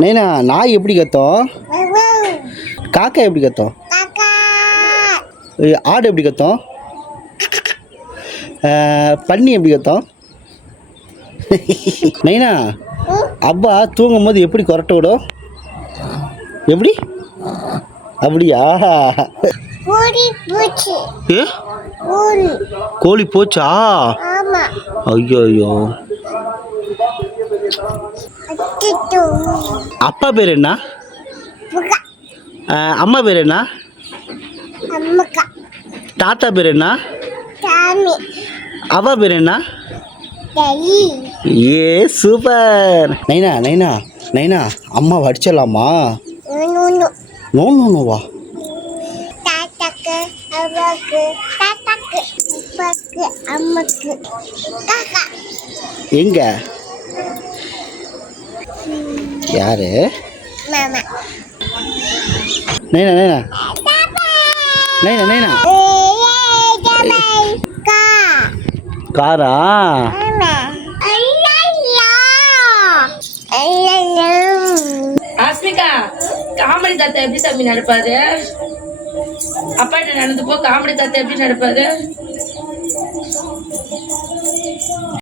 நைனா நாய் எப்படி கத்தும்? காக்கா எப்படி கத்தும்? ஆடு எப்படி கத்தும்? பன்னி எப்படி கத்தும்? நைனா அப்பா தூங்கும் போது எப்படி கொரட்டை விடும்? எப்படி? அப்படியா? ஏ கோழி போச்சா? ஐயோ ஐயோ. அப்பா பேர் என்ன? அம்மா பேர் என்ன? தாத்தா பேர் என்ன? அவா பேர் என்ன? ஏ சூப்பர். நைனா நைனா நைனா அம்மா அடிச்சிடலாமா? No no Noah? எங்க யாரு? நைனா நைனா நைனா நைனா காரா? ஆஸ்மிகா காமெடி தாத்தா எப்படி தம்பி நடப்பாரு? அப்பாட்ட நடந்து போ. காமெடி தாத்தா எப்படி நடப்பாரு?